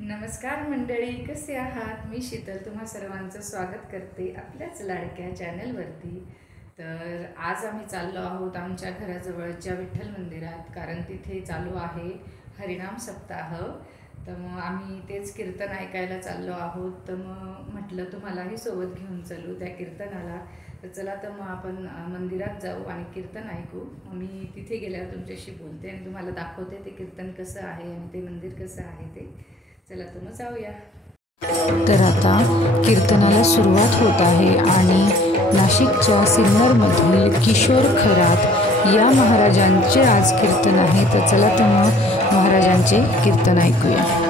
नमस्कार मंडळी, कसे आहात? मी शीतल तुम्हा सर्वांचं स्वागत करते आपल्याच लाडक्या चॅनलवरती. तर आज आम्ही चाललो आहोत आमच्या घराजवळच्या विठ्ठल मंदिरात, कारण तिथे चालू आहे हरिनाम सप्ताह. तर मग आम्ही तेच कीर्तन ऐकायला चाललो आहोत. तर मग म्हटलं तुम्हालाही सोबत घेऊन चलू त्या कीर्तनाला. तर चला, तर मग आपण मंदिरात जाऊ आणि कीर्तन ऐकू. मी तिथे गेल्यावर तुमच्याशी बोलते आणि तुम्हाला दाखवते ते कीर्तन कसं आहे आणि ते मंदिर कसं आहे ते. चला, तर मग जाऊया. तर आता कीर्तनाला सुरुवात होत आहे आणि नाशिकच्या सिन्नरमधील किशोर खरात या महाराजांचे आज कीर्तन आहे. तर चला, तर मग महाराजांचे कीर्तन ऐकूया.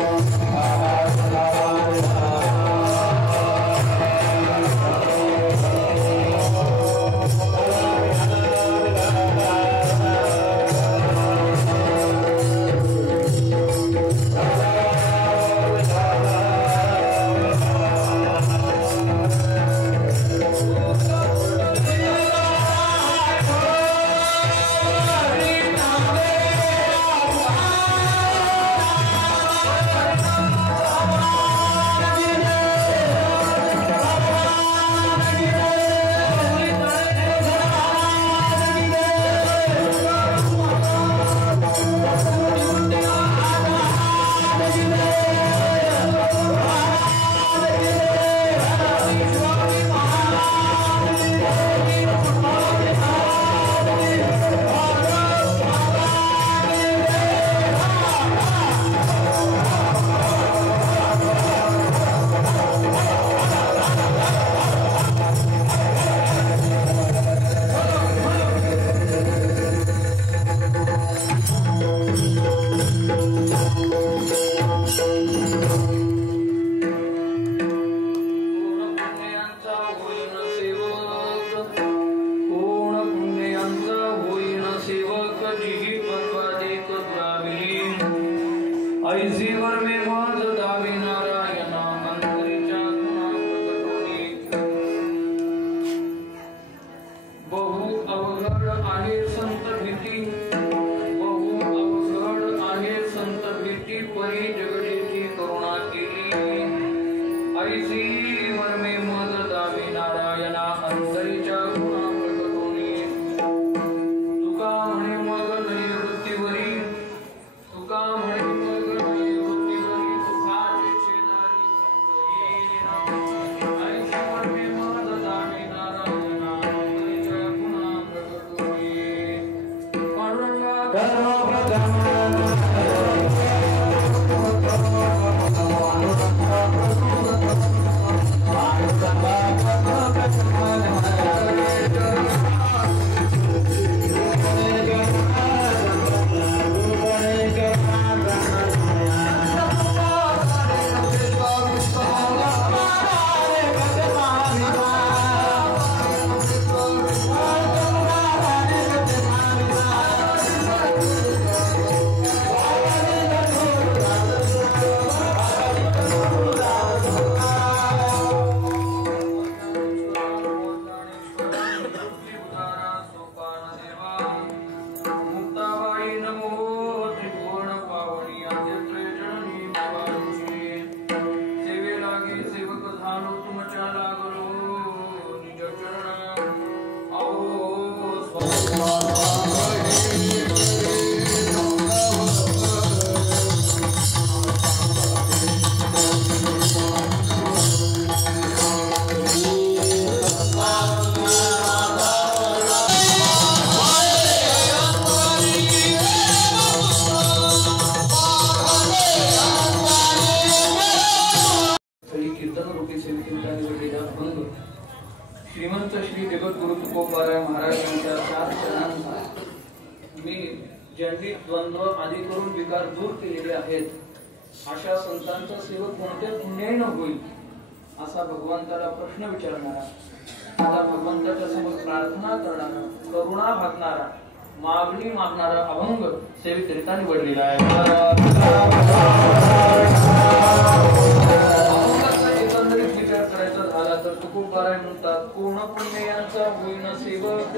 श्रीमंत श्री जगद्गुरु तुकोबाराय महाराजांच्या 4 चरणांचा मी ज्यांनी द्वंद्व आदी करून विकार दूर केलेले आहेत अशा संतांचा सेवक कोणत्या पुण्याने होईल असा भगवंताला प्रश्न विचारणारा, आता भगवंताच्या समोर प्रार्थना करणारा, करुणा भागणारा, मागणी मागणारा अभंग सेवित रिता निवडलेला आहे. तुकोबाराय म्हणतात, पूर्ण पुण्य यांचा होईन सेवक.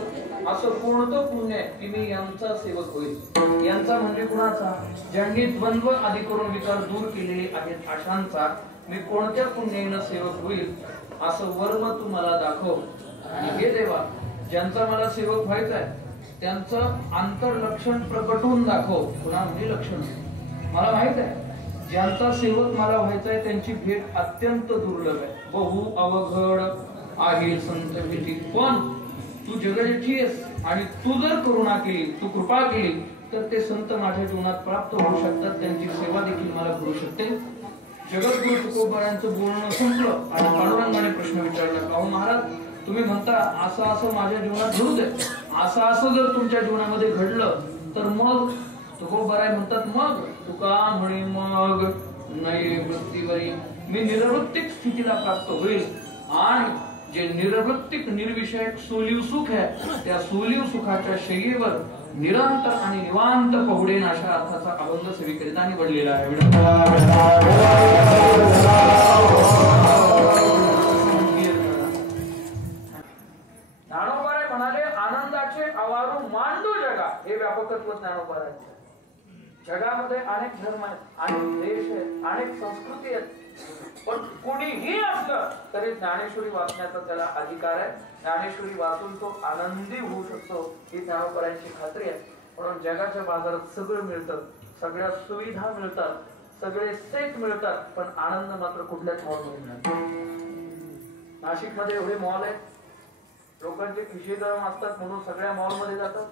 असं कोणतं पुण्य की मी यांना यांचा सेवक होईल. यांचा म्हणजे कुणाचा? ज्यांनी द्वंद्व आदी करून विकार दूर केलेले आहेत अशांचा मी कोणत्या पुण्याईनं सेवक होईल असं वर्म तू मला दाखव. आणि हे देवा, ज्यांचा मला सेवक व्हायचा आहे त्यांचं आंतरलक्षण प्रकटून दाखव. पुन्हा म्हणजे लक्षण मला माहित आहे. ज्यांचा सेवक मला व्हायचा आहे त्यांची भेट अत्यंत दुर्लभ आहे. बहु अवघड आहे संत भेटी. पण तू जगजेठी आहेस आणि तू जर करुणा केली, तू कृपा केली तर ते संत माझ्या जीवनात प्राप्त होऊ शकतात. त्यांची सेवा देखील मला करू शकते. जगद्गुरु तुकोबारायांचं बोलणं संपलं आणि पांडुरंगाने प्रश्न विचारला, अहो महाराज, तुम्ही म्हणता असं असं माझ्या जीवनात घडू दे, असं असं जर तुमच्या जीवनामध्ये घडलं तर मग? तुकोबाराय म्हणतात, मग तुका म्हणे मग नाही वृत्तीवरी मी निरवृत्तिक स्थितीला प्राप्त होईल. आणि जे निरवृत्तिक निर्विषयक सोलीव सुख आहे त्या सोलीव सुखाच्या शय्येवर निरंतर आणि निवांत पहुडेन अशा अर्थाचा अभंग सेविकरिता निवडलेला आहे. ज्ञानोबाराय म्हणाले, आनंदाचे अवारू मांडू जगा. हे व्यापकत्व ज्ञानोबाराय. जगामध्ये अनेक धर्म आहेत, अनेक देश आहेत, अनेक संस्कृती आहेत, पण कुणीही असलं तरी ज्ञानेश्वरी वाचण्याचा त्याला अधिकार आहे. ज्ञानेश्वरी वाचून तो आनंदी होऊ शकतो ही ज्ञानोबारायांची खात्री आहे. म्हणून जगाच्या बाजारात सगळं मिळतं, सगळ्या सुविधा मिळतात, सगळे सेट मिळतात, पण आनंद मात्र कुठल्याच मॉलमध्ये मिळतो. नाशिक मध्ये एवढे मॉल आहेत, लोकांचे खिशे गरम असतात म्हणून सगळ्या मॉल मध्ये जातात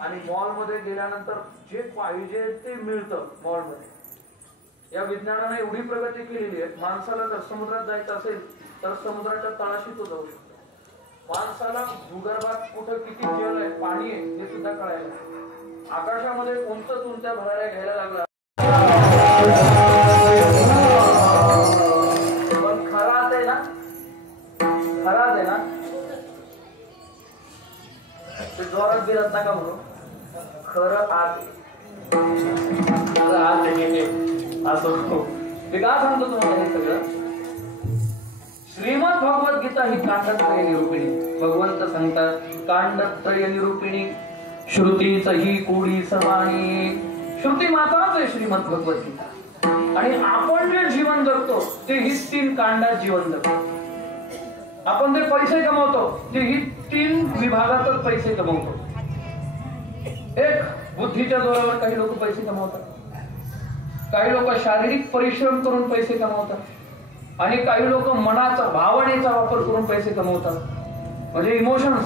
आणि मॉल मध्ये गेल्यानंतर जे पाहिजे ते मिळतं मॉल मध्ये. या विज्ञानाने एवढी प्रगती केलेली आहे, माणसाला जर समुद्रात जायचं असेल तर समुद्राच्या तळाशी तो जाऊ शकतो. माणसाला भूगर्भात कुठं किती जल आहे, पाणी आहे हे सुद्धा कळायला. आकाशामध्ये उंच उंच्या भराऱ्या घ्यायला लागला, पण खराच आहे ना, खराच आहे ना, ते जोरात बिरत नका म्हणून, खरं आज असं ते का सांगतो तुम्हाला हे सगळं. श्रीमद भगवत गीता ही कांडत्रय निरूपिणी. भगवंत सांगतात कांडत्रय निरूपिणी श्रुतीच ही कोडी सर्वाणी. श्रुती माताच आहे श्रीमद भगवत गीता. आणि आपण जे जीवन जगतो ते ही 3 कांडात जीवन जगतो. आपण जे पैसे कमवतो ते ही 3 विभागातच पैसे कमवतो. एक, बुद्धीच्या जोरावर काही लोक पैसे कमवतात, काही लोक शारीरिक परिश्रम करून पैसे कमवतात आणि काही लोक मनाचा, भावनेचा वापर करून पैसे कमवतात. म्हणजे इमोशन्स,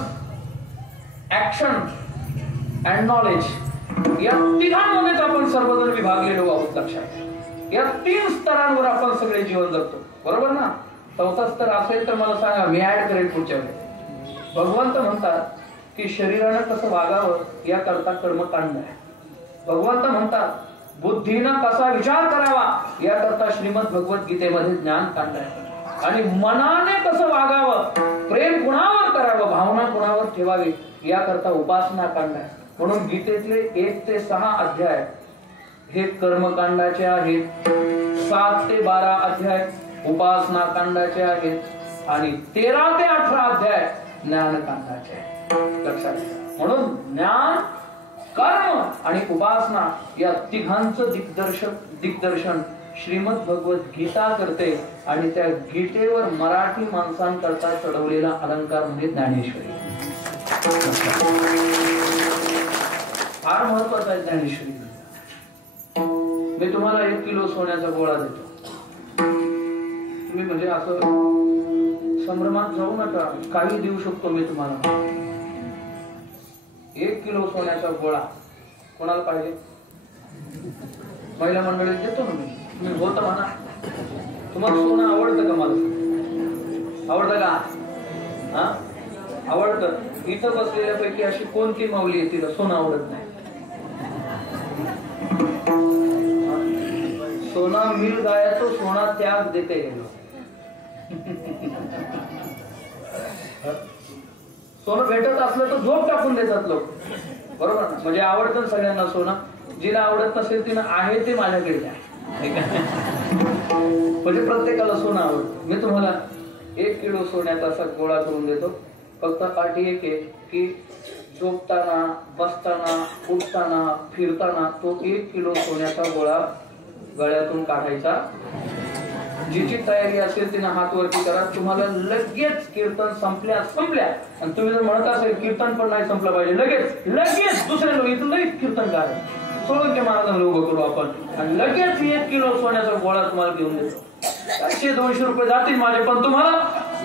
ऍक्शन अँड नॉलेज या तिघांमध्येच आपण सर्वजण विभागलेलो आहोत. लक्षात, या 3 स्तरांवर आपण सगळे जीवन जगतो, बरोबर ना? 4था स्तर असेल तर मला सांगा, मी ऍड करेल पुढच्या वेळी. भगवंत म्हणतात की शरीरानं कसं वागावं याकरता कर्मकांड आहे. भगवंत म्हणतात बुद्धीनं कसा विचार करावा याकरता श्रीमद भगवत गीतेमध्ये ज्ञान कांड आहे. आणि मनाने कसं वागावं, प्रेम कुणावर करावं, भावना कुणावर ठेवावी याकरता उपासना कांड आहे. म्हणून गीतेतले 1 ते 6 अध्याय हे कर्मकांडाचे आहेत, 7 ते 12 अध्याय उपासना कांडाचे आहेत आणि 13 ते 18 अध्याय ज्ञानकांडाचे आहेत. लक्षात, म्हणून ज्ञान, कर्म आणि उपासना या तिघांचं दिग्दर्शन श्रीमद भगवत गीता करते. आणि त्या गीतेवर मराठी माणसांकरता चढवलेला अलंकार म्हणजे ज्ञानेश्वरी. फार महत्वाचा आहे ज्ञानेश्वरी. मी तुम्हाला 1 किलो सोन्याचा गोळा देतो, तुम्ही म्हणजे असं संभ्रमात जाऊ नका, काही देऊ शकतो मी तुम्हाला. 1 किलो सोन्याचा गोळा कोणाला पाहिजे? महिला मंडळीत देतो ना मी. तुम्ही होत म्हणा, तुम्हाला सोनं आवडतं का? मला आवडतं का? हा, आवडतं. इथं बसलेल्यापैकी अशी कोणती माऊली आहे तिला सोनं आवडत नाही? सोना मिल गाया तो सोना त्याग देते गेलो. सोनं भेटत असलं तर झोप टाकून देतात लोक, बरोबर ना? म्हणजे आवडतं सगळ्यांना सोनं. जिला आवडत नसेल तिनं आहे ते माझ्याकडे द्या. म्हणजे प्रत्येकाला सोनं आवडतं. मी तुम्हाला 1 किलो सोन्याचा असा गोळा करून देतो. फक्त अटी एक आहे की झोपताना, बसताना, उठताना, फिरताना तो 1 किलो सोन्याचा गोळा गळ्यातून काढायचा. जिची तयारी असेल तिने हात वरती करा. तुम्हाला लगेच कीर्तन संपल्या आणि तुम्ही जर म्हणत असेल कीर्तन पण नाही संपलं पाहिजे, लगेच दुसऱ्या लोक इथं लगेच कीर्तन करा. सोळंके महाराजांना उभं करू आपण आणि लगेच 1 किलो सोन्याचा गोळा तुम्हाला घेऊन देतो. 100-200 रुपये जातील माझे, पण तुम्हाला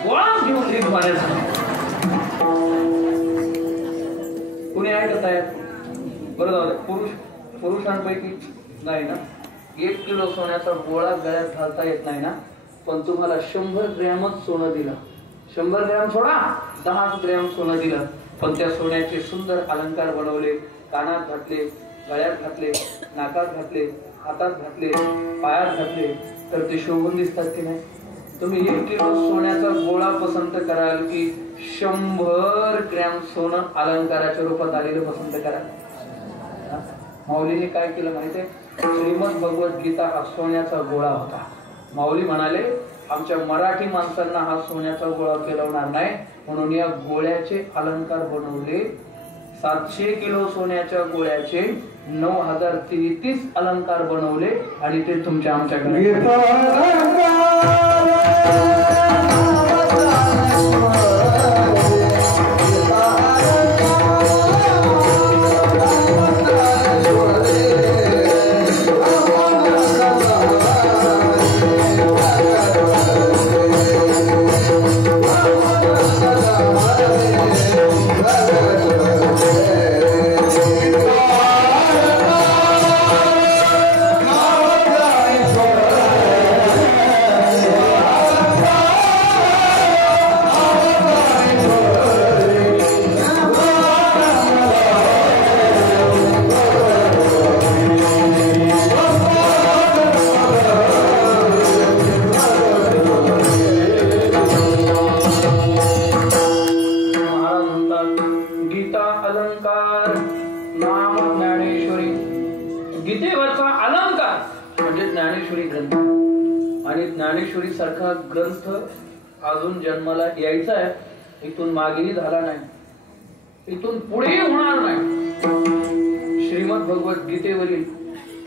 गोळाच घेऊन देईल म्हणायचं. कुणी आहे का तयार? बरं जाऊ पुरुषांपैकी नाही ना. 1 किलो सोन्याचा गोळा गळ्यात घालता येत नाही ना, पण तुम्हाला 100 ग्रॅमच सोनं दिलं. 100 ग्रॅम सोडा, 10 ग्रॅम सोनं दिलं, पण त्या सोन्याचे सुंदर अलंकार बनवले, कानात घातले, गळ्यात घातले, नाकात घातले, हातात घातले, पायात घातले, तर ते शोभून दिसतात की नाही? तुम्ही 1 किलो सोन्याचा गोळा पसंत कराल की 100 ग्रॅम सोनं अलंकाराच्या रूपात आलेलं पसंत कराल? माऊलीने काय केलं माहितीये? श्रीमद भगवद्गीता हा सोन्याचा गोळा होता. माऊली म्हणाले आमच्या मराठी माणसांना हा सोन्याचा गोळा केलवणार नाही, म्हणून या गोळ्याचे अलंकार बनवले. 700 किलो सोन्याच्या गोळ्याचे 9033 अलंकार बनवले आणि ते तुमच्या आमच्याकडे. ज्ञानेश्वरी सारखा ग्रंथ अजून जन्माला यायचा आहे. इथून मागेही झाला नाही, इथून पुढेही होणार नाही. श्रीमद भगवद्गीतेवरील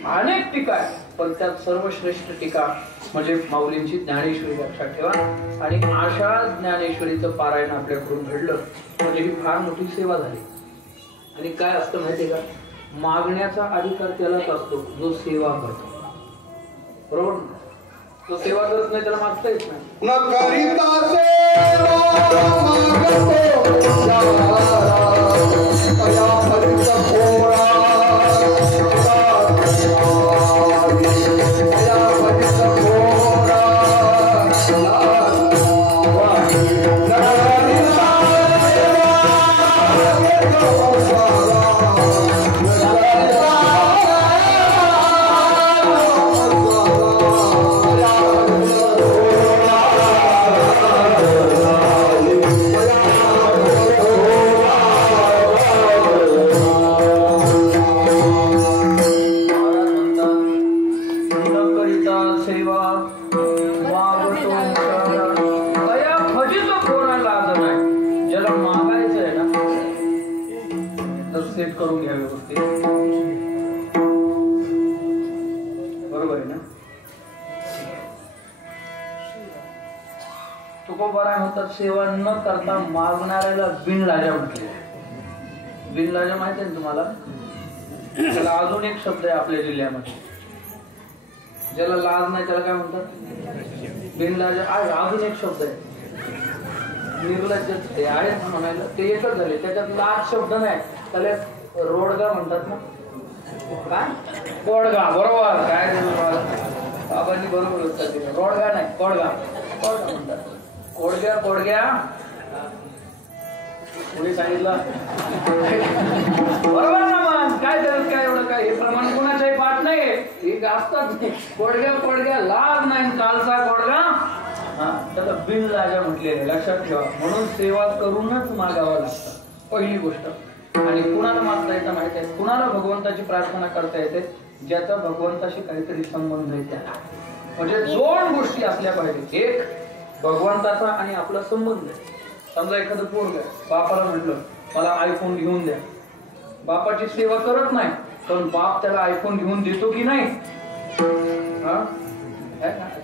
अनेक टीका आहे, पण त्यात सर्वश्रेष्ठ टीका म्हणजे माऊलींची ज्ञानेश्वरी. लक्षात ठेवा. आणि अशा ज्ञानेश्वरीचं पारायण आपल्याकडून घडलं म्हणजे ही फार मोठी सेवा झाली. आणि काय असतं माहितीये का? मागण्याचा अधिकार त्यालाच असतो जो सेवा करतो. बरोबर? तो सेवा करत नाही त्याला मागता येत नाही. सेवा न करता मागणाऱ्याला बिनलाजा म्हटले. बिनलाजा माहिती आहे तुम्हाला? त्याला अजून एक शब्द आहे आपल्या जिल्ह्यामध्ये. ज्याला लाज नाही त्याला काय म्हणतात? बिनलाजा. अजून एक शब्द आहे निर्लज्ज. ते आहे म्हणायला ते एकच झाले, त्याच्यात लाज शब्द नाही. त्याला रोडगा म्हणतात ना. काय? कोडगा. बरोबर. काय बाबांनी बरोबर उत्तर दिलं. रोडगा नाही, कोडगा. कोडगा म्हणतात. कोडग्या कोणी सांगितलं? बरोबर ना. मग काय त्याला काय एवढं काय? हे प्रमाण कोणाच्याही पाठ नाही. एक असतात कोडग्या लाज नाही कालचा कोडगा. त्याला बिनलाजा म्हटलेले. लक्षात ठेवा. म्हणून सेवा करूनच मागावं लागतं पहिली गोष्ट. आणि कुणाला मागता येतं माहिती आहे? कुणाला भगवंताची प्रार्थना करता येते? ज्याचा भगवंताशी काहीतरी संबंध आहे त्याला. म्हणजे 2 गोष्टी असल्या पाहिजे. एक भगवंताचा आणि आपला संबंध. समजा एखादं पोरग बापाला म्हटलं मला आयफोन घेऊन द्या. बापाची सेवा करत नाही, पण बाप त्याला आयफोन घेऊन देतो की नाही?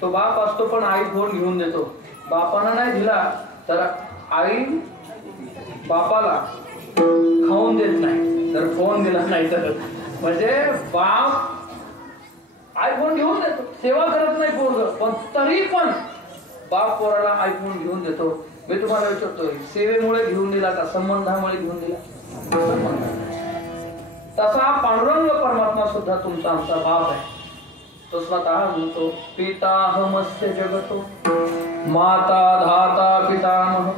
तो बाप असतो पण आयफोन घेऊन देतो. बापानं नाही दिला तर आई बापाला खाऊन देत नाही, जर फोन दिला नाही तर. म्हणजे बाप आयफोन घेऊन देतो, सेवा करत नाही पोरग, पण तरी पण बाप पोराला आयफोन घेऊन देतो. मी तुम्हाला विचारतोय, सेवेमुळे घेऊन दिला का संबंधामुळे घेऊन दिला? तसा पांडुरंग परमात्मा सुद्धा तुमचा आमचा बाप आहे. तो स्वतः म्हणतो, पिताहमस्य जगतो माता धाता पितामह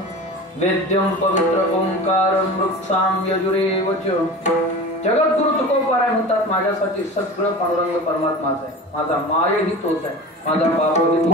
वेद्यम पवित्र ओंकार मृक्षाम यजुरेव च. जगद्गुरु तुकोबाराय म्हणतात, माझ्यासाठी सगळं पांडुरंग परमात्माच आहे. माझा मायही तोच आहे, माझा बापही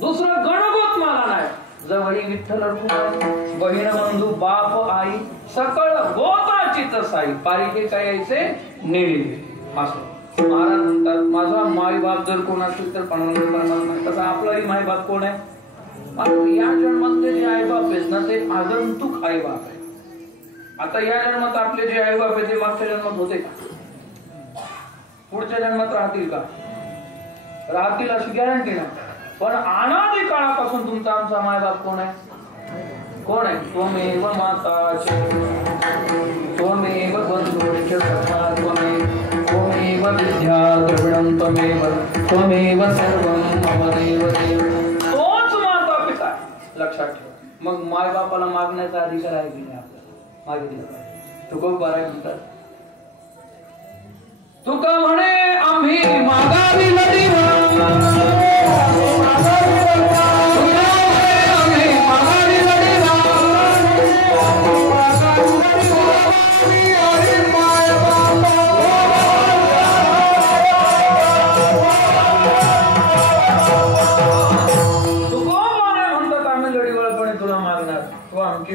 दुसरं गणगोत मला नाही. जवळी विठ्ठल बहीण बंधू बाप आई सकळ गोताचीच साई पारिके काय यायचे नेली. असं महाराज म्हणतात, माझा माय बाप जर कोण असेल तर परमात्मा. तसा आपलाही माय बाप कोण आहे? या जन्मातले जे आई बाप आहेत ना, ते आगंतुक आई बाप आहे. आता या जन्मात आपले जे आई बाप आहे ते मागच्या जन्मात होते का? पुढच्या जन्मात राहतील का? राहतील अशी गॅरंटी नाही. पण अनादी काळापासून तुमचा आमचा मायबाप कोण आहे? कोण आहे? त्वमेव माता त्वमेव बंधुश्च सखा त्वमेव विद्या द्रविणं त्वमेव सर्वं मम देव देव. तोच माता पिता लक्षात ठेवा. मग मायबापाला मागण्याचा अधिकार आहे की नाही आपल्याला? मागितलं पाहिजे. तुकोबाराय म्हणतात, तुका म्हणे आम्ही मागावी लढी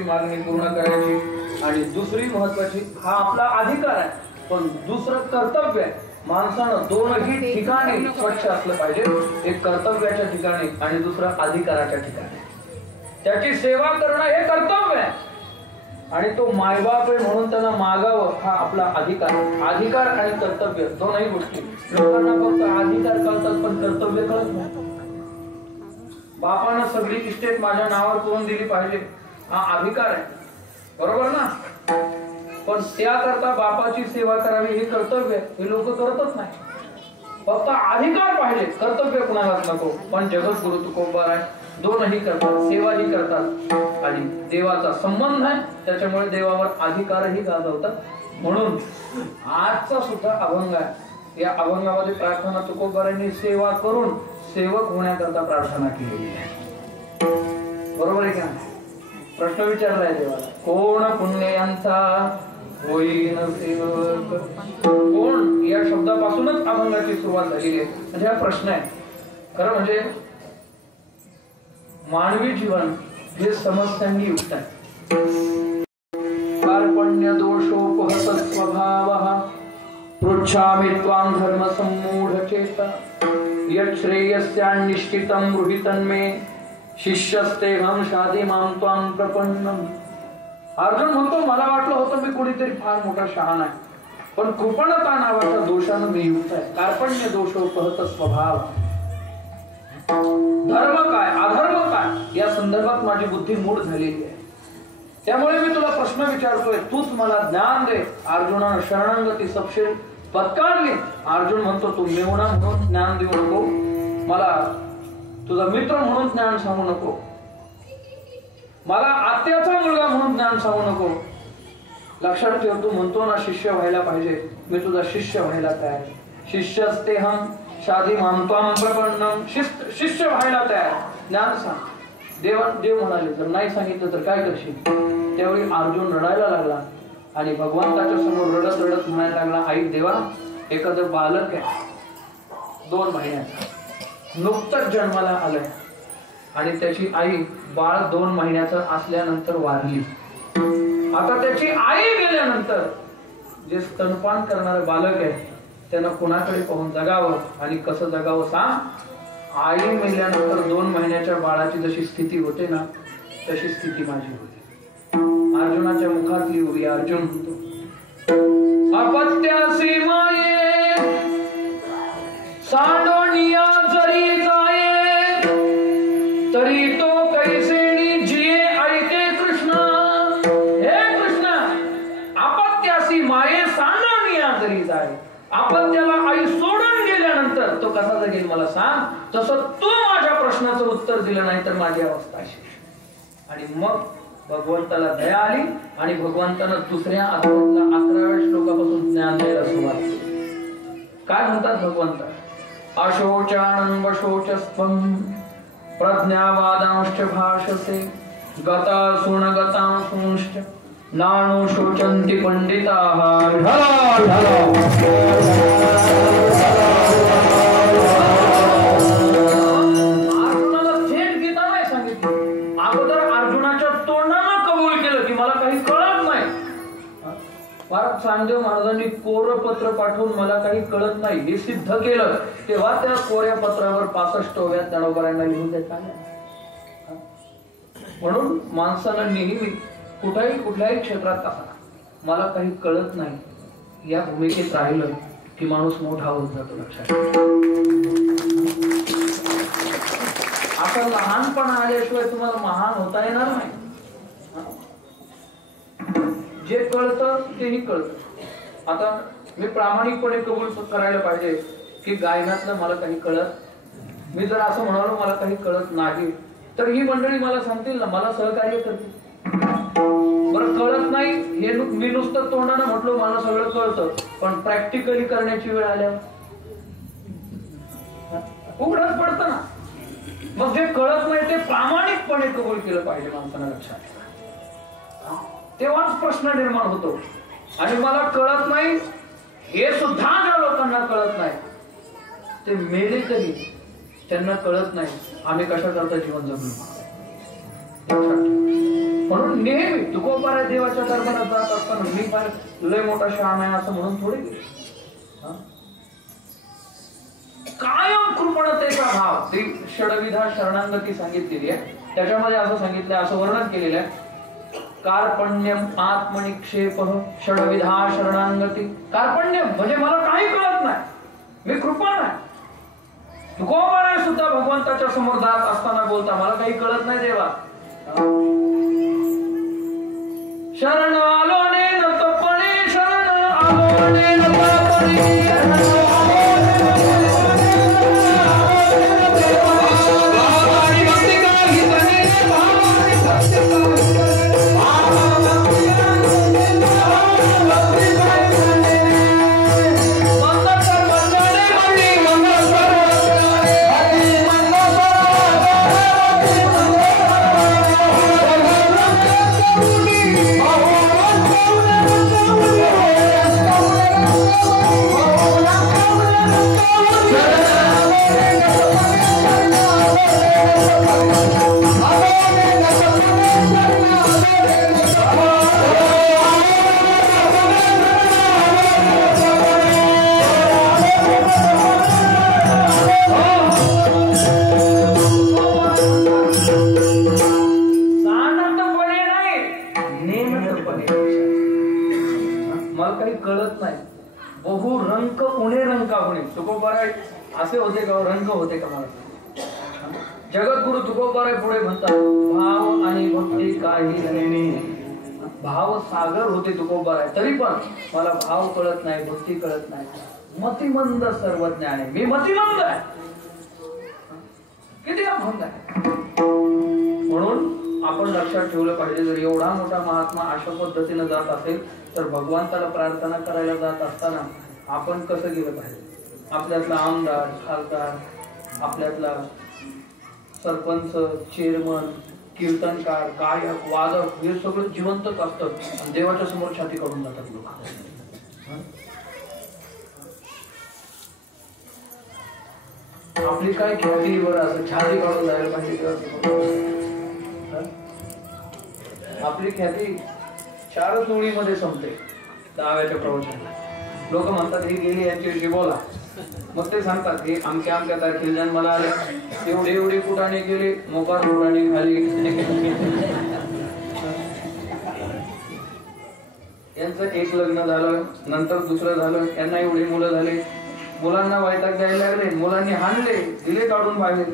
मागणी पूर्ण करायची. आणि दुसरी महत्वाची, हा आपला अधिकार आहे, पण दुसरं कर्तव्य आहे. माणसानं दोनही ठिकाणी स्वच्छ असलं पाहिजे. एक कर्तव्याच्या ठिकाणी आणि दुसरं अधिकाराच्या ठिकाणी. त्याची सेवा करणं हे कर्तव्य आहे आणि तो मायबाप आहे म्हणून त्यांना मागावं हा आपला अधिकार. अधिकार आणि कर्तव्य दोनही गोष्टी. लोकांना फक्त अधिकार कळतात पण कर्तव्य कळत नाही. बापानं सगळी इस्टेट माझ्या नावावर करून दिली पाहिजे हा अधिकार आहे, बरोबर ना? पण त्याकरता बापाची सेवा करावी हे कर्तव्य आहे. हे लोक करतच नाही. फक्त अधिकार पाहिजे, कर्तव्य कुणालाच नको. पण जगद्गुरु तुकोबाराय दोनही करतात, सेवाही करतात आणि देवाचा संबंध आहे त्याच्यामुळे देवावर अधिकारही गाजवतात. म्हणून आजचा सुद्धा अभंग आहे. या अभंगामध्ये प्रार्थना तुकोबारायांनी सेवा करून सेवक होण्याकरता प्रार्थना केलेली आहे. बरोबर आहे का? प्रश्न विचारलाय देवाला, कोण पुण्य यांचा होईन सेवक कोण या शब्दापासूनच अभंगाची सुरुवात झालेली आहे. म्हणजे हा प्रश्न आहे. खरं म्हणजे मानवी जीवन हे समस्यांनी युक्त आहे. कार्पण्य दोषोपहत स्वभावः पृच्छामि त्वां धर्म सम्मूढ चेता यत् श्रेयस्यान्निष्ठितं गृहीतन्मे शिष्यस्तेहं शादी मां त्वां प्रपन्नम्. अर्जुन म्हणतो मला वाटलं होतं मी कुणीतरी फार मोठा शहाणा आहे, पण कृपणता नावाच्या दोषानं मी युक्त आहे. कार्पण्य दोषोपहत स्वभाव. धर्म काय अधर्म काय या संदर्भात माझी बुद्धी मूढ झालेली आहे. त्यामुळे मी तुला प्रश्न विचारतोय, तूच मला ज्ञान दे. अर्जुनानं शरणागती सपशेल पत्कारली. अर्जुन म्हणतो तू मेहुणा म्हणून ज्ञान देऊ नको, मला तुझा मित्र म्हणून ज्ञान सांगू नको, मला आत्याचा मुलगा म्हणून ज्ञान सांगू नको. लक्षात ठेव, तू म्हणतो ना शिष्य व्हायला पाहिजे, मी तुझा शिष्य व्हायला तयार. शिष्यस्तेहं शादी मां त्वां प्रपन्नम्. शिष्य व्हायला तयार, ज्ञान सांग. देव म्हणाले जर नाही सांगितलं तर काय करशील. त्यावेळी अर्जुन रडायला लागला आणि भगवंताच्या समोर रडत रडत म्हणायला लागला, आई देवा, एखादं बालक आहे 2 महिन्याचा, नुकतंच जन्माला आलंय आणि त्याची आई बाळ 2 महिन्याचं असल्यानंतर वारली. आता त्याची आई गेल्यानंतर जे स्तनपान करणारं बालक आहे त्यानं कुणाकडे पाहून जगावं आणि कसं जगावं सांग. आई मेल्यानंतर 2 महिन्याच्या बाळाची जशी स्थिती होते ना तशी स्थिती माझी होती. अर्जुनाच्या मुखातली उभी. अर्जुन म्हणतो अपत्यासी माये सांडोनिया जरी जाये तरी तो कैसेनी जिये ऐके कृष्ण. हे कृष्ण, अपत्यासी माये सांडोनिया जरी जाये, अपत्याला आई सोडून गेल्यानंतर तो कसा जगेल मला सांग. तसं तू माझ्या प्रश्नाचं उत्तर दिलं नाही तर माझी अवस्था अशी. आणि मग भगवंताला दया आली आणि भगवंतानं दुसऱ्या अध्यायातल्या 11व्या श्लोकापासून ज्ञान द्यायला सुरुवात केली. काय म्हणतात भगवंत, अशोचानंद शोचस्त्वं प्रज्ञावादांश्च भाषसे गता सुणगतांश्च नानु शोचन्ति पंडिताः. अर्जुनाला थेट गीता नाही सांगितली. अगोदर अर्जुनाच्या तोंडानं कबूल केलं की मला काही कळत नाही. फार चांगदेव महाराजांनी कोरं पत्र पाठवून मला काही कळत नाही हे सिद्ध केलं. तेव्हा त्या कोऱ्या पत्रावर 65व्या ज्ञानोबारांना लिहून देत आले. म्हणून माणसानं नेहमी कुठल्याही क्षेत्रात असा मला काही कळत नाही या भूमिकेत राहिलं की माणूस मोठा होत जातो. लक्षात असं लहानपण आल्याशिवाय तुम्हाला महान होता येणार नाही. जे कळतं तेही कळतं. आता मी प्रामाणिकपणे कबूल करायला पाहिजे की गायनातलं मला काही कळत. मी जर असं म्हणालो मला काही कळत नाही तर ही मंडळी मला सांगतील ना, मला सहकार्य करतील. बरं कळत नाही हे मी नुसतं तोंडानं म्हटलं मला सगळं कळतं, पण प्रॅक्टिकली करण्याची वेळ आल्यावर उघडच पडतं ना. मग जे कळत नाही ते प्रामाणिकपणे कबूल केलं पाहिजे माणसानं. लक्षात तेव्हाच प्रश्न निर्माण होतो. आणि मला कळत नाही हे सुद्धा ज्या लोकांना कळत नाही ते मेले तरी त्यांना कळत नाही आम्ही कशा करता जीवन जगलो. म्हणून नेहमी तुकोबारा देवाच्या दरबारात जात असताना मी फार लय मोठा शहाणा आहे असं म्हणून थोडे कायम कृपणतेचा भाव. ती षडविधा शरणांगती सांगितलेली आहे. त्याच्यामध्ये असं सांगितलंय, असं वर्णन केलेलं आहे, कार्पण्यम आत्मनिक्षेप षडविधा शरणांगती. कार्पण्यम म्हणजे मला काही कळत नाही, मी कृपण आहे. तुकोबारा सुद्धा भगवंताच्या समोर जात असताना बोलता मला काही कळत नाही देवा. शरण आलो ने नतपणे, शरण आलो ने नतपणे, नेमकपणे मला काही कळत नाही. बहु रंक उणे रंका होणे. तुकोबाराय असे होते का? रंक होते का? मला जगद्गुरु तुकोबाराय पुढे म्हणतात, भाव आणि भक्ती काही नाही. भाव सागर होते तुकोबाराय, तरी पण मला भाव कळत नाही, भक्ती कळत नाही. मतिमंद सर्वज्ञान आहे. मी मतिमंद आहे. किती अभंग आहे. म्हणून आपण लक्षात ठेवलं पाहिजे, जर एवढा मोठा महात्मा अशा पद्धतीने जात असेल तर भगवंताला प्रार्थना करायला जात असताना आपण कसं गेलं पाहिजे. आपल्यातला आमदार, खासदार, आपल्यातला सरपंच, चेअरमन, कीर्तनकार, गायक, वादक हे सगळं जिवंतच असतं आणि देवाच्या समोर छाती काढून जातात लोक. आपली काय ख्यातीवर असं छाती काढून जायला पाहिजे. आपली ख्याती 4 ओळीमध्ये संपते दहाव्याच्या प्रवचनाला. लोक म्हणतात हे गेली यांच्याविषयी बोला. मग ते सांगतात हे अमक्या अमक्या तारखेला जन्माला आले, एवढे एवढे कुटाने गेले, मोकार कुटाने खाली. यांचं एक लग्न झालं, नंतर दुसरं झालं, यांना एवढी मुलं झाली, मुलांना वैताग द्यायला लागले, मुलांनी हाणले, दिले काढून बाहेर,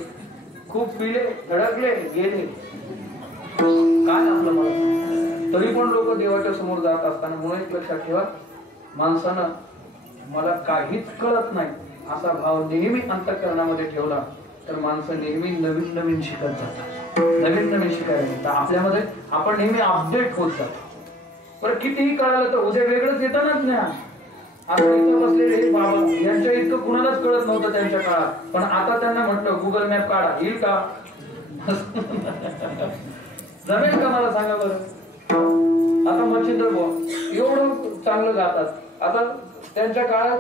खूप पिले, धडकले, गेले. काय आपलं मला तरी पण लोक देवाच्या समोर जात असताना. म्हणून एक लक्षात ठेवा, माणसानं मला काहीच कळत नाही असा भाव नेहमी अंतःकरणामध्ये ठेवला तर माणसं नेहमी नवीन नवीन शिकत जातात. नवीन नवीन शिकायला आपल्यामध्ये आपण नेहमी अपडेट होत जातो. बरं कितीही कळालं तर उद्या वेगळंच येतं ना ज्ञान. आता इथं बसलेले बाबा यांच्या इतकं कुणालाच कळत नव्हतं त्यांच्या काळात, पण आता त्यांना म्हटलं गुगल मॅप काढा, येईल का? जमेल का मला सांगा बरं. आता मच्छिंद्र भाऊ एवढं चांगलं गातात, आता त्यांच्या काळात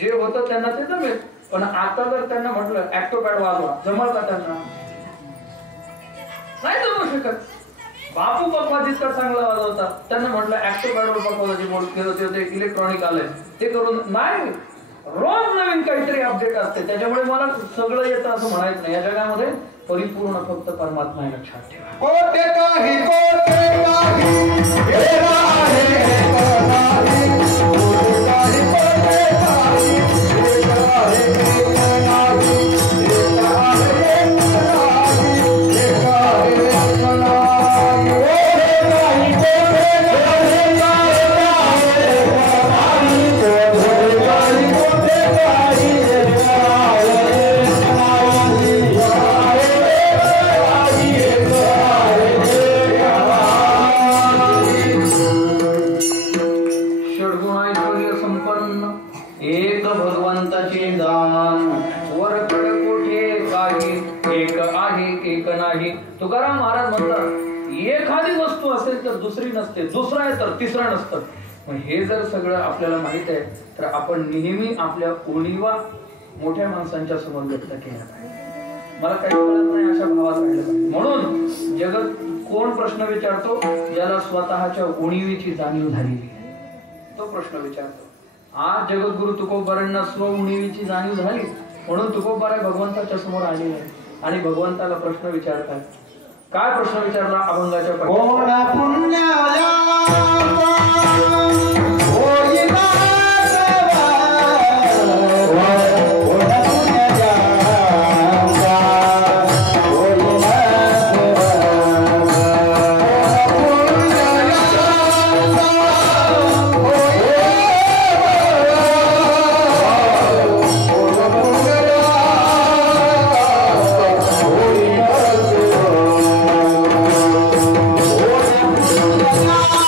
जे होतं त्यांना ते जमेल, पण आता जर त्यांना म्हटलं ऍक्टोपॅड वाजवा, जमल का त्यांना? नाही जमू शकत. बापू पप्पा जितका चांगला वाजवता त्यांना म्हटलं ऍक्टोपॅडवर पप्पाची बोट खेळत ते इलेक्ट्रॉनिक आलंय ते करून नाही. रोज नवीन काहीतरी अपडेट असते. त्याच्यामुळे मला सगळं येतं असं म्हणायचं नाही. या जगामध्ये परिपूर्ण फक्त परमात्मा आहे. लक्षात ठेवा. कोटे काही कोटे तुकाराम महाराज म्हणतात एखादी वस्तू असेल तर दुसरी नसते, दुसरा आहे तर तिसरा नसतं. हे जर सगळं आपल्याला माहित आहे तर आपण नेहमी आपल्या उणीवा मोठ्या माणसांच्या समोर व्यक्त केल्या पाहिजे. मला काही कळत नाही अशा भावात राहिलं पाहिजे. म्हणून जगत कोण प्रश्न विचारतो? ज्याला स्वतःच्या उणीवीची जाणीव झालेली आहे तो प्रश्न विचारतो. आज जगद्गुरु तुकोबारांना स्व उणीवीची जाणीव झाली म्हणून तुकोबाराय भगवंताच्या समोर आलेले आहे आणि भगवंताला प्रश्न विचारतात. काय प्रश्न विचारला अभंगाच्या Yeah.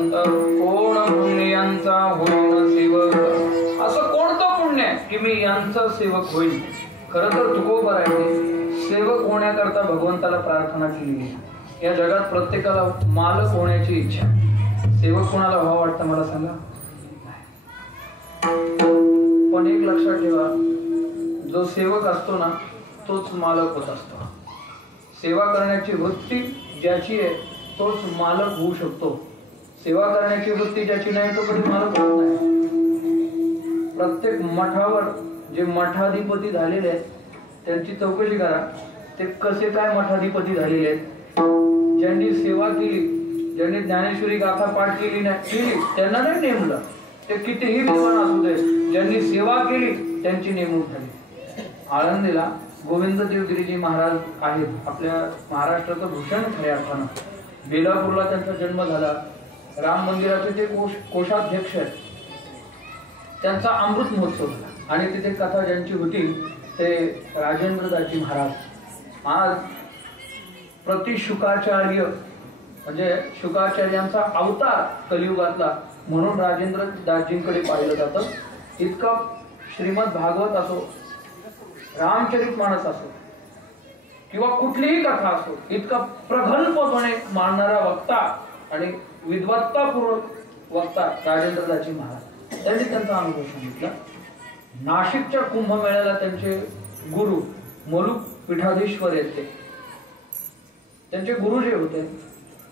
म्हणतात कोण पुण्य यांचा होईन सेवक. असं कोणतं पुण्य आहे की मी यांचा सेवक होईल. खरं तर तुकोबरायांनी सेवक होण्याकरता भगवंताला प्रार्थना केली आहे. या जगात प्रत्येकाला मालक होण्याची इच्छा. सेवक कोणाला व्हावं वाटतं मला सांगा. पण एक लक्षात ठेवा, जो सेवक असतो ना तोच मालक होत असतो. सेवा करण्याची वृत्ती ज्याची आहे तोच मालक होऊ शकतो. सेवा करण्याची वृत्ती ज्याची नाही तो कधी मालक होत नाही. प्रत्येक मठावर जे मठाधिपती झालेले आहेत त्यांची चौकशी करा. ते कसे काय मठाधिपती झालेले आहेत. ज्यांनी सेवा केली, ज्यांनी ज्ञानेश्वरी गाथा पाठ केली त्यांना नाही नेमलं. ते कितीही विद्वान असू दे, ज्यांनी सेवा केली त्यांची नेमणूक झाली. आळंदीला गोविंद देवगिरीजी महाराज आहेत. आपल्या महाराष्ट्राचं भूषण खऱ्या अर्थानं. बेलापूरला त्यांचा जन्म झाला. राम मंदिराचे ते कोषाध्यक्ष आहेत. त्यांचा अमृत महोत्सव झाला आणि तिथे कथा ज्यांची होती ते राजेंद्रदासजी महाराज. आज प्रतिशुकाचार्य म्हणजे शुकाचार्यांचा अवतार कलियुगातला म्हणून राजेंद्रदासजींकडे पाहिलं जातं. इतका श्रीमद भागवत असो, रामचरितमानस असो किंवा कुठलीही कथा असो, इतका प्रगल्भपणे मांडणारा वक्ता आणि विद्वत्तापूर्वक वक्ता राजेंद्रदासजी महाराज. त्यांनी त्यांचा अनुभव सांगितला. नाशिकच्या कुंभमेळ्याला त्यांचे गुरु मलुक पीठाधीश्वर येते. त्यांचे गुरु जे होते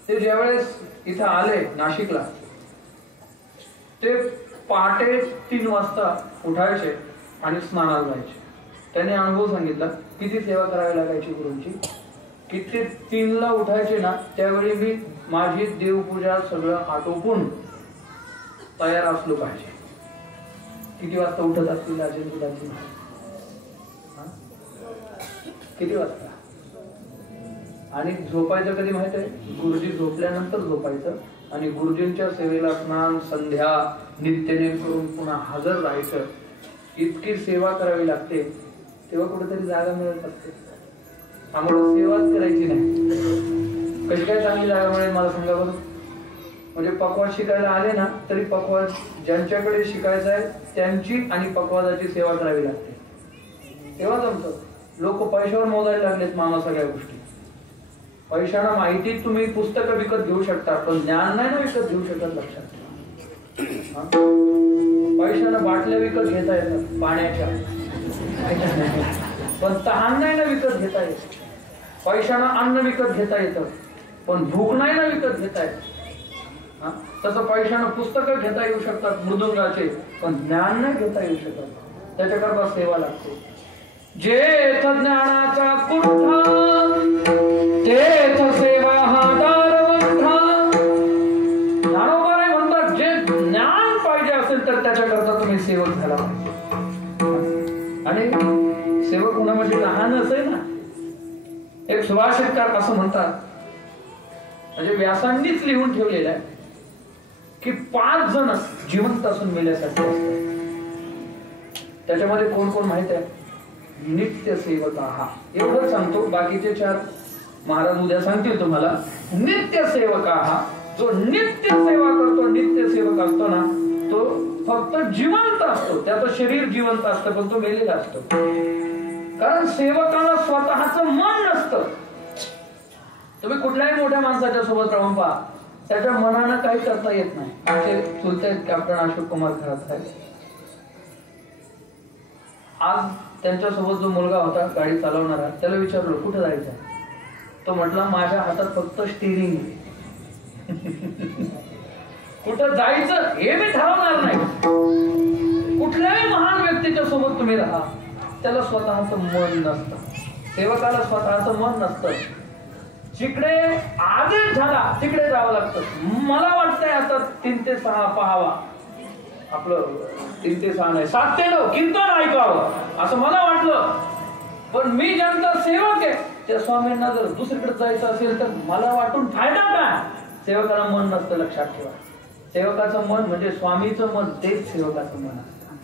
ते ज्यावेळेस इथं आले नाशिकला, ते पहाटे 3 वाजता उठायचे आणि स्नानाला जायचे. त्यांनी अनुभव सांगितला किती सेवा करावी लागायची गुरूंची. किती 3ला उठायचे ना त्यावेळी मी माझी देवपूजा सगळं आटोपून तयार असलो पाहिजे. किती वाजता उठत असतील राजेंद्रदासजी? किती वाजता? आणि झोपायचं कधी माहित आहे? गुरुजी झोपल्यानंतर झोपायचं आणि गुरुजींच्या सेवेला स्नान संध्या नित्यनेम करून पुन्हा हजर राहायचं. इतकी सेवा करावी लागते तेव्हा कुठेतरी जागा मिळत असते. आम्हाला सेवाच करायची नाही. कशी काय चांगली जागा मिळेल मला सांगा बरं. म्हणजे पकवाद शिकायला आले ना तरी पकवाद ज्यांच्याकडे शिकायचं आहे त्यांची आणि पकवादाची सेवा करावी लागते. तेव्हा जमतं. लोक पैशावर मोजायला लागलेत मामा सगळ्या गोष्टी. पैशाला माहिती तुम्ही पुस्तकं विकत घेऊ शकता पण ज्ञान नाही ना विकत घेऊ शकत. लक्षात ठेवा. पैशाला बाटल्या विकत घेता येतात पाण्याच्या, पण तहान नाही ना विकत घेता येत. पैशाला अन्न विकत घेता येतं पण भूक नाही ना विकत घेता येत. तसं पैशानं पुस्तकं घेता येऊ शकतात मृदुंगाचे पण ज्ञान नाही घेता येऊ शकत. त्याच्याकरता सेवा लागते. जेथ ज्ञानाचा कुंठा तेथ सेवा हा दारवंठा. ज्ञानोबा म्हणतात जे ज्ञान पाहिजे असेल तर त्याच्याकरता तुम्ही सेवक झाला पाहिजे. आणि सेवक होणं म्हणजे लहान असेल ना. एक सुभाषितकार असं म्हणतात, म्हणजे व्यासांनीच लिहून ठेवलेलं आहे की 5 जण जिवंत असून मेल्यासाठी असतात. त्याच्यामध्ये कोण कोण माहित आहे? नित्य सेवक हा. एवढंच सांगतो, बाकीचे 4 महाराज उद्या सांगतील तुम्हाला. नित्य सेवक हा, जो नित्य सेवा करतो, नित्य सेवक असतो ना तो फक्त जिवंत असतो. त्याचं शरीर जिवंत असतं पण तो मेलेला असतो. कारण सेवकाला स्वतःचं मन नसतं. तुम्ही कुठल्याही मोठ्या माणसाच्या सोबत राहून पहा, त्याच्या मनानं काही करता येत नाही. आमचे चुलते कॅप्टन अशोक कुमार खरात आहे. आज त्यांच्यासोबत जो मुलगा होता गाडी चालवणारा, त्याला विचारलो कुठे जायचं. तो म्हटला माझ्या हातात फक्त स्टीरिंग. कुठं जायचं हे मी ठरवणार नाही. कुठल्याही महान व्यक्तीच्या सोबत तुम्ही राहा, त्याला स्वतःचं मन नसतं. सेवकाला स्वतःचं मन नसतं. जिकडे आदेश झाला तिकडे जावं लागतं. मला वाटतंय आता 3 ते 6 पहावा. आपलं 3 ते 6 नाही 7 ते 9 कीर्तन ऐकावं असं मला वाटलं. पण मी ज्यांचा सेवक आहे त्या स्वामींना जर दुसरीकडे जायचं असेल तर मला वाटून फायदा काय. सेवकाला मन नसतं. लक्षात ठेवा. सेवकाचं मन म्हणजे स्वामीचं मन, तेच सेवकाचं मन असतं.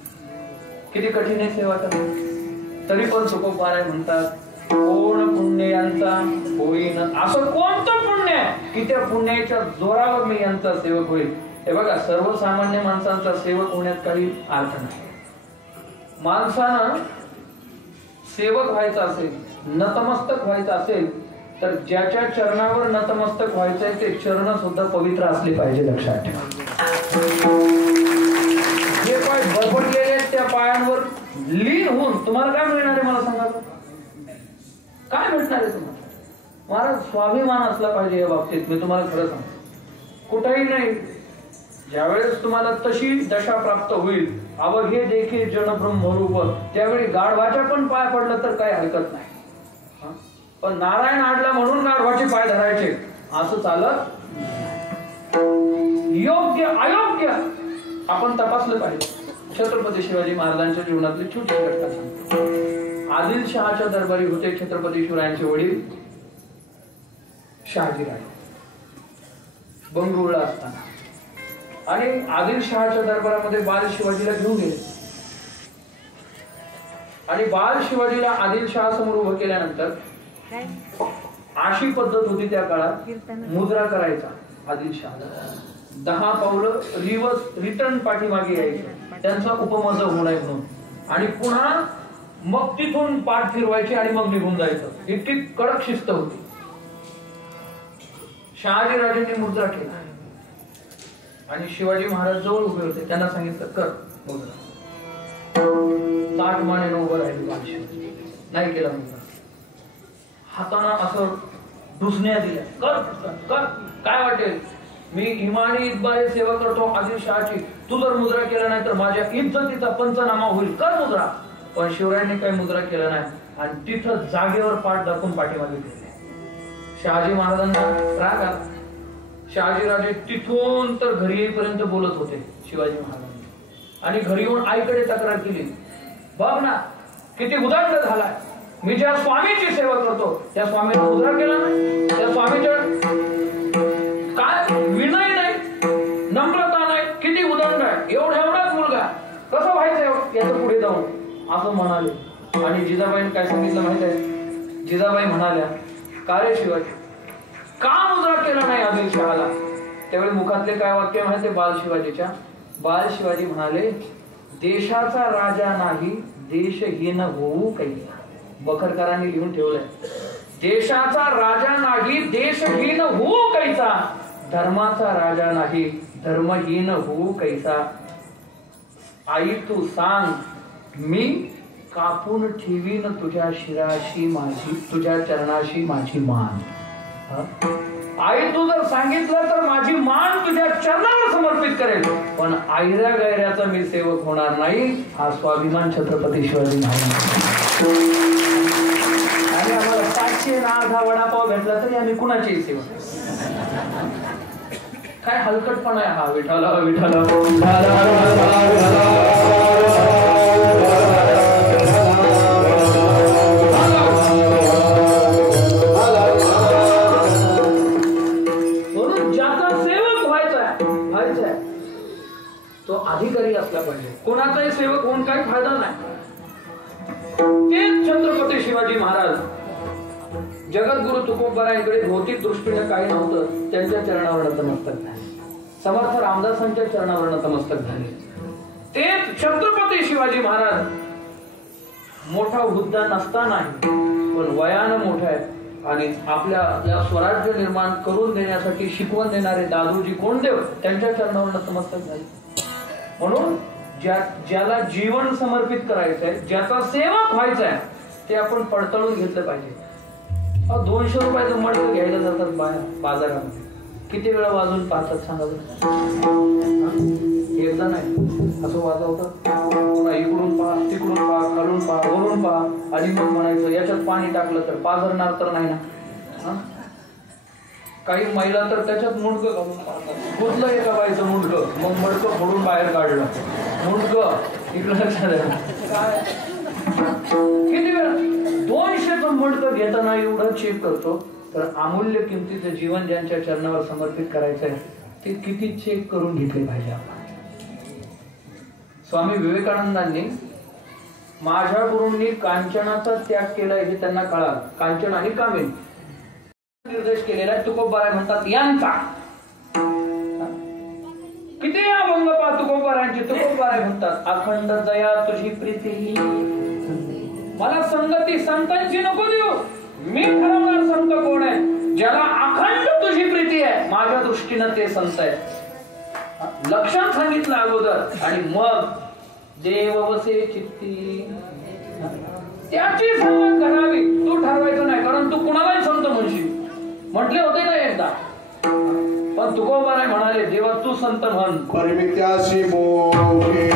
किती कठीण आहे सेवा करणं. तरी पण तुकोबाराय म्हणतात कोण पुण्य यांचा होईन, असं कोणतं पुण्य की त्या पुण्याच्या जोरावर मी यांचा सेवक होईल. हे बघा, सर्वसामान्य माणसांचा सेवक होण्यात काही अर्थ नाही. माणसानं सेवक व्हायचं असेल, नतमस्तक व्हायचं असेल, तर ज्याच्या चरणावर नतमस्तक व्हायचंय ते चरण सुद्धा पवित्र असले पाहिजे. लक्षात ठेवा, जे पाय बरबडलेले त्या पायांवर लीन होऊन तुम्हाला काय मिळणार आहे मला सांगा, काय भेटणार आहे तुम्हाला? मला स्वाभिमान असला पाहिजे या बाबतीत. मी तुम्हाला खरं सांगतो, कुठेही नाही. ज्यावेळेस तुम्हाला तशी दशा प्राप्त होईल, अवघे देखील जन ब्रह्मरूप, त्यावेळी गाढवाच्या पण पाय पडलं तर काही हरकत नाही. पण नारायण आडला म्हणून गाढवाचे पाय धरायचे असं चालत. योग्य अयोग्य आपण तपासलं पाहिजे. छत्रपती शिवाजी महाराजांच्या जीवनातली छोटी घटना सांगतो. आदिलशहाच्या दरबारी होते छत्रपती शिवरायांचे वडील शहाजीराजे, बंगळुरूला असताना. आणि आदिलशहाच्या दरबारामध्ये बाल शिवाजीला घेऊन गेले. आणि बाल शिवाजीला आदिलशहा समोर उभं केल्यानंतर अशी पद्धत होती त्या काळात, मुद्रा करायचा आदिलशहाला. 10 पावलं रिटर्न पाठीमागे यायचं, त्यांचा उपमर्द होऊ नये म्हणून. आणि पुन्हा मग तिथून पाठ फिरवायची आणि मग निघून जायचं. इतकी कडक शिस्त होती. शहाजीराजेंनी मुद्रा केला आणि शिवाजी महाराज जवळ उभे होते. त्यांना सांगितलं कर मुद्रा. ताट मानेनं उभं राहिले बादशाह. नाही केला मुद्रा. हातानं असं डुसण्या दिल्या, कर कर, काय वाटेल, मी इमानी इतबारी सेवा करतो आदिलशहाची, तू जर मुद्रा केला नाही तर माझ्या इज्जतीचा पंचनामा होईल, कर मुद्रा. पण शिवरायांनी काही मुद्रा केला नाही आणि तिथं जागेवर पाठ दाखवून पाठीमागे गेले. शहाजी महाराजांना राग आला. शहाजीराजे तिथून तर घरी येईपर्यंत बोलत होते शिवाजी महाराजांनी. आणि घरी येऊन आईकडे तक्रार केली, बघ ना किती उदांड झालाय, मी ज्या स्वामीची सेवा करतो त्या स्वामीने मुद्रा केला नाही, त्या स्वामीच्या काय विनय नाही, नम्रता नाही, किती उदांड आहे, एवढाच मुलगा कसं व्हायचं याचं पुढे जाऊन, असं म्हणाले. आणि जिजाबाईने काय सांगितलं माहित आहे? जिजाबाई म्हणाल्या, का रे शिवाजी, का मुद्रा केला नाही आदिलशहाला? त्यावेळी मुखातले काय वाक्य माहिती बाल शिवाजीच्या? बाल शिवाजी म्हणाले, देशाचा राजा नाही देशहीन होऊ काही. बखरकरांनी लिहून ठेवलंय, देशाचा राजा नाही देशहीन होऊ कैसा, धर्माचा राजा नाही धर्महीन होऊ कैसा. आई तू सांग, मी कापून ठेवीन तुझ्या शिराशी माझी, तुझ्या चरणाशी माझी मान. आई तू जर सांगितलं तर माझी मान तुझ्या चरणावर समर्पित करेल, पण आयऱ्या गैऱ्याचा मी सेवक होणार नाही. हा स्वाभिमान छत्रपती शिवाजी महाराज. आणि आम्हाला 500 आणि अर्धा वडापाव भेटला तरी आम्ही कुणाची सेवक? काय हलकटपणा आहे हा. विठाला विठाला तो अधिकारी असला पाहिजे. कोणाचाही सेवक होऊन काही फायदा नाही. तेच छत्रपती शिवाजी महाराज जगद्गुरु तुकोबारायांकडे भौतिक दृष्टीने काही नव्हतं, त्यांच्या चरणावर नतमस्तक झाले. समर्थ रामदासांच्या चरणावर नतमस्तक झाले. तेच छत्रपती शिवाजी महाराज मोठा हुद्दा नसतानाही पण वयानं मोठा आहे आणि आपल्या या स्वराज्य निर्माण करून देण्यासाठी शिकवण देणारे दादोजी कोंडदेव त्यांच्या चरणावर नतमस्तक झाले. म्हणून ज्याला जीवन समर्पित करायचंय, ज्याचा सेवक व्हायचा आहे, ते आपण पडताळून घेतलं पाहिजे. 200 रुपयाचं मडकं घ्यायला जातात बाजारामध्ये, किती वेळा वाजून पाहतात सांगा बरं? एकदा नाही, असं वाजवतं, पुन्हा इकडून पहा, तिकडून पहा, खालून पहा, वरून पहा आणि मग म्हणायचं याच्यात पाणी टाकलं तर पाझरणार तर नाही ना. काही महिला तर त्याच्यात मुंडकं घालून पाहतात. कुठलं एका बाईचं मुंडकं, मग मडकं फोडून बाहेर काढलं, मुंडकं इकडं काय किती वेळा 200चं मुंडकं घेताना एवढं चेक करतो, तर अमूल्य किमतीचं जीवन ज्यांच्या चरणावर समर्पित करायचं आहे ते किती चेक करून घेतले पाहिजे आपण. स्वामी विवेकानंदांनी माझ्या गुरूंनी कांचनाचा त्याग केला हे त्यांना कळालं. कांचन आणि कामिनी निर्देश केलेला तुकोबाराय म्हणतात यांचा. किती अभंग पा तुकोबारायांचे. तुकोबाराय म्हणतात अखंड दया तुझी प्रीती, मला संगती संतांची नको देऊ, मी ठरवणार संत कोण आहे. ज्याला अखंड तुझी प्रीती आहे माझ्या दृष्टीनं ते संत आहे. लक्षण सांगितलं अगोदर आणि मग देव वसे चित्ती त्याची संगत करावी. तू ठरवायचं नाही, कारण तू कुणालाही संत म्हणशील. म्हटले होते ना एकदा, पण तुकोबाराय म्हणाले देवा तू संत म्हण. परमित्याशी मोठे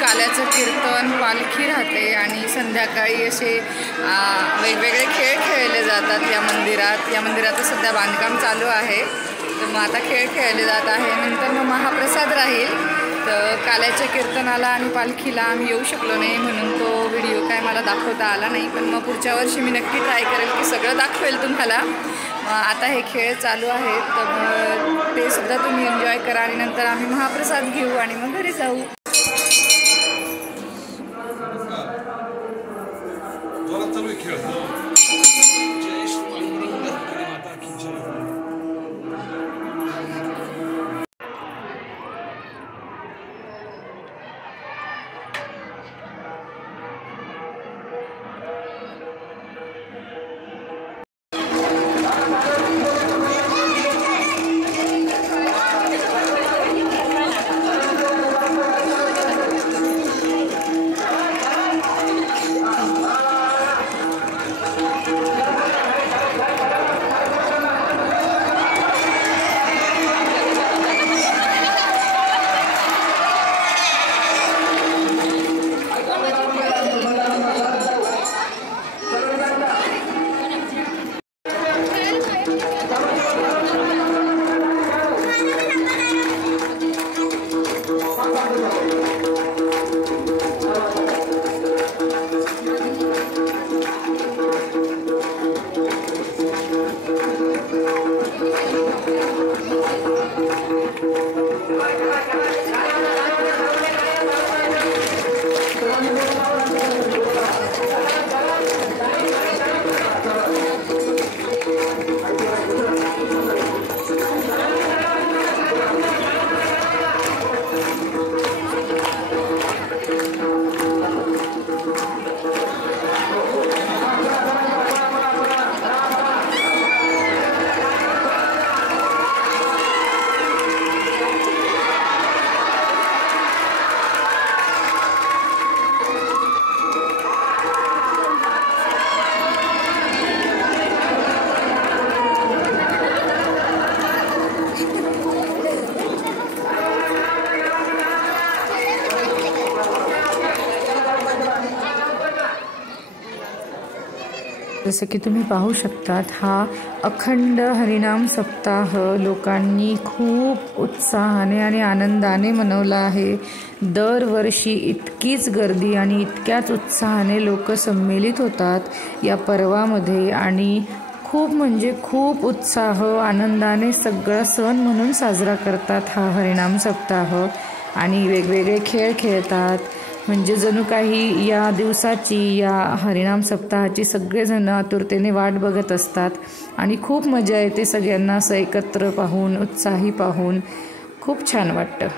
काल्याचं कीर्तन, पालखी राहते आणि संध्याकाळी असे वेगवेगळे खेळ खेळले जातात या मंदिरात. या मंदिराचं सध्या बांधकाम चालू आहे, तर मग आता खेळ खेळले जात आहे. नंतर मग महाप्रसाद राहील. तर काल्याच्या कीर्तनाला आणि पालखीला आम्ही येऊ शकलो नाही म्हणून तो व्हिडिओ काय मला दाखवता आला नाही, पण मग पुढच्या वर्षी मी नक्की ट्राय करेल की सगळं दाखवेल तुम्हाला. आता हे खेळ चालू आहेत, तर ते सुद्धा तुम्ही एन्जॉय करा आणि नंतर आम्ही महाप्रसाद घेऊ आणि मग घरी जाऊ. जसं की तुम्ही पाहू शकतात, हा अखंड हरिनाम सप्ताह लोकांनी खूप उत्साहाने आणि आनंदाने मनवला आहे. दरवर्षी इतकीच गर्दी आणि इतक्याच उत्साहाने लोक संमेलित होतात या पर्वामध्ये आणि खूप म्हणजे खूप उत्साह आनंदाने सगळा सण म्हणून साजरा करतात हा हरिनाम सप्ताह. आणि वेगवेगळे खेळ खेळतात. म्हणजे जणू काही या दिवसाची, या हरिनाम सप्ताहाची सगळेजण आतुरतेने वाट बघत असतात आणि खूप मजा येते सगळ्यांना असं एकत्र पाहून, उत्साही पाहून खूप छान वाटतं.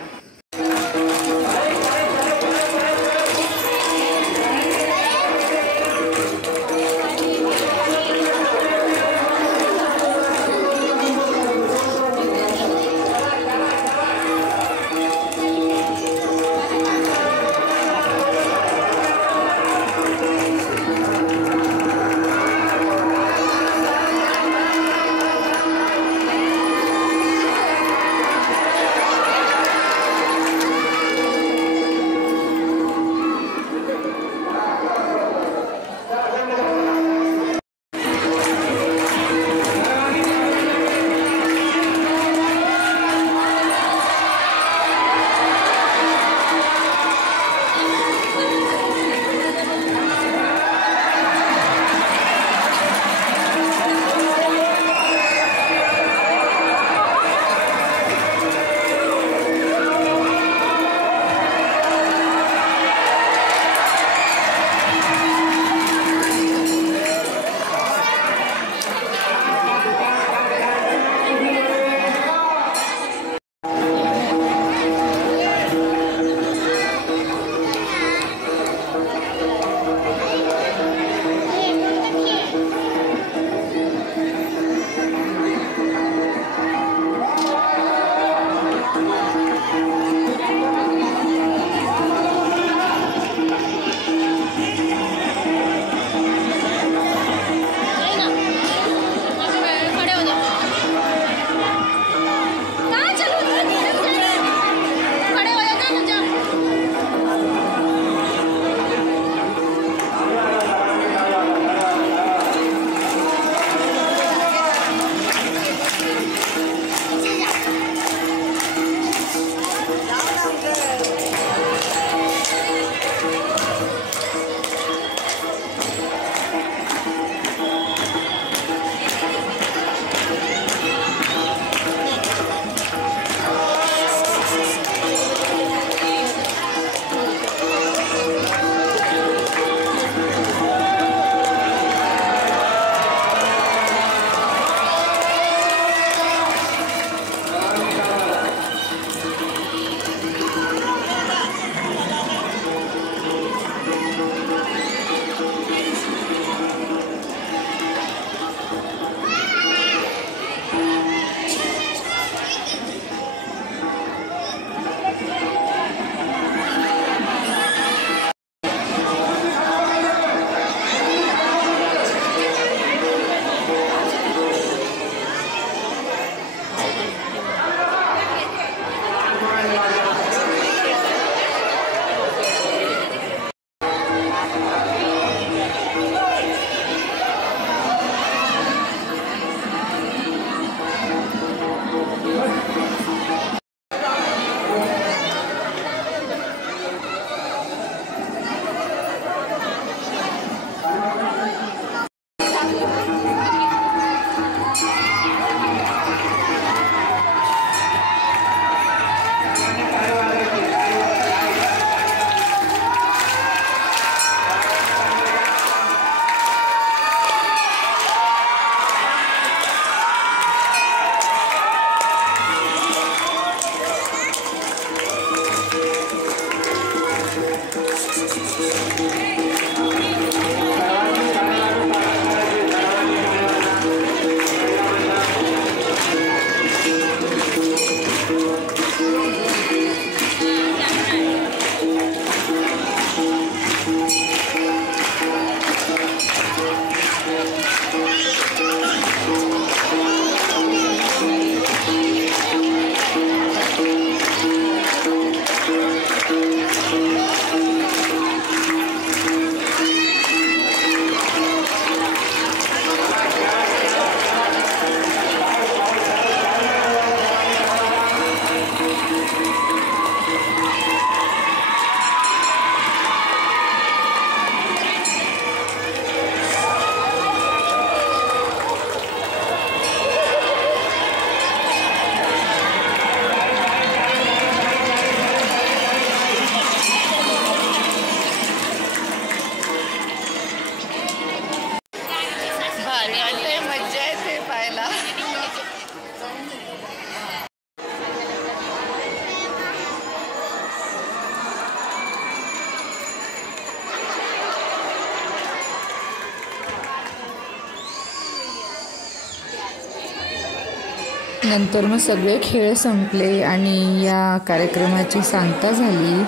नंतर मग सगळे खेळ संपले आणि या कार्यक्रमाची सांगता झाली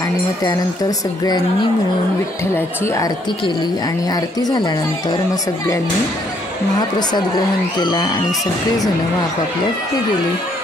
आणि मग त्यानंतर सगळ्यांनी मिळून विठ्ठलाची आरती केली आणि आरती झाल्यानंतर मग सगळ्यांनी महाप्रसाद ग्रहण केला आणि सगळेजण मग आपापल्या घरी गेले.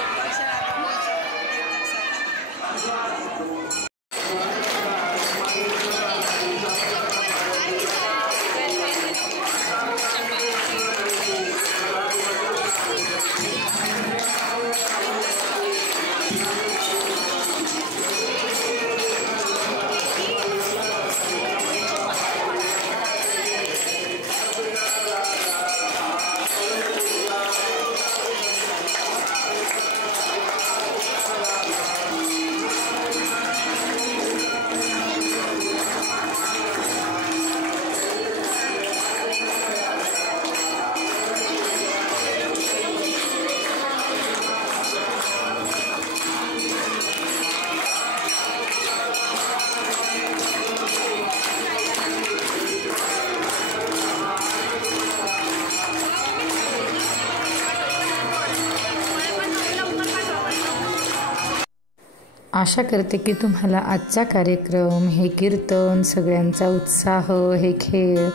आशा करते की तुम्हाला आजचा कार्यक्रम, हे कीर्तन, सगळ्यांचा उत्साह, हे खेळ,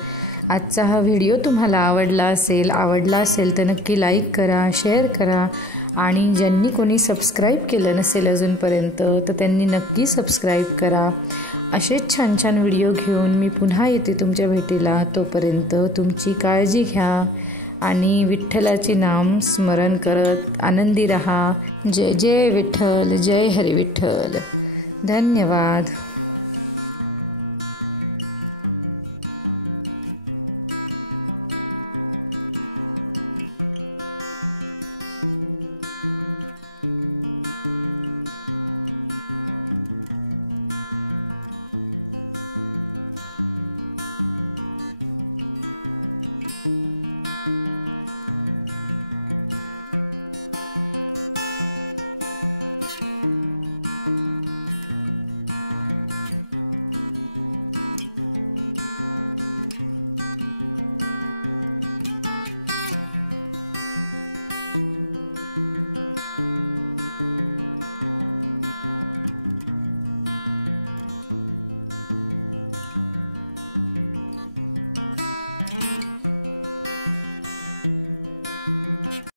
आजचा हा व्हिडिओ तुम्हाला आवडला असेल तर नक्की लाईक करा, शेअर करा आणि ज्यांनी कोणी सबस्क्राईब केलं नसेल अजूनपर्यंत तर त्यांनी नक्की सबस्क्राईब करा. असेच छान छान व्हिडिओ घेऊन मी पुन्हा येते तुमच्या भेटीला. तोपर्यंत तुमची काळजी घ्या आणि विठ्ठलाचे नाम स्मरण करत आनंदी रहा. जय जय विठ्ठल, जय हरी विठ्ठल. धन्यवाद.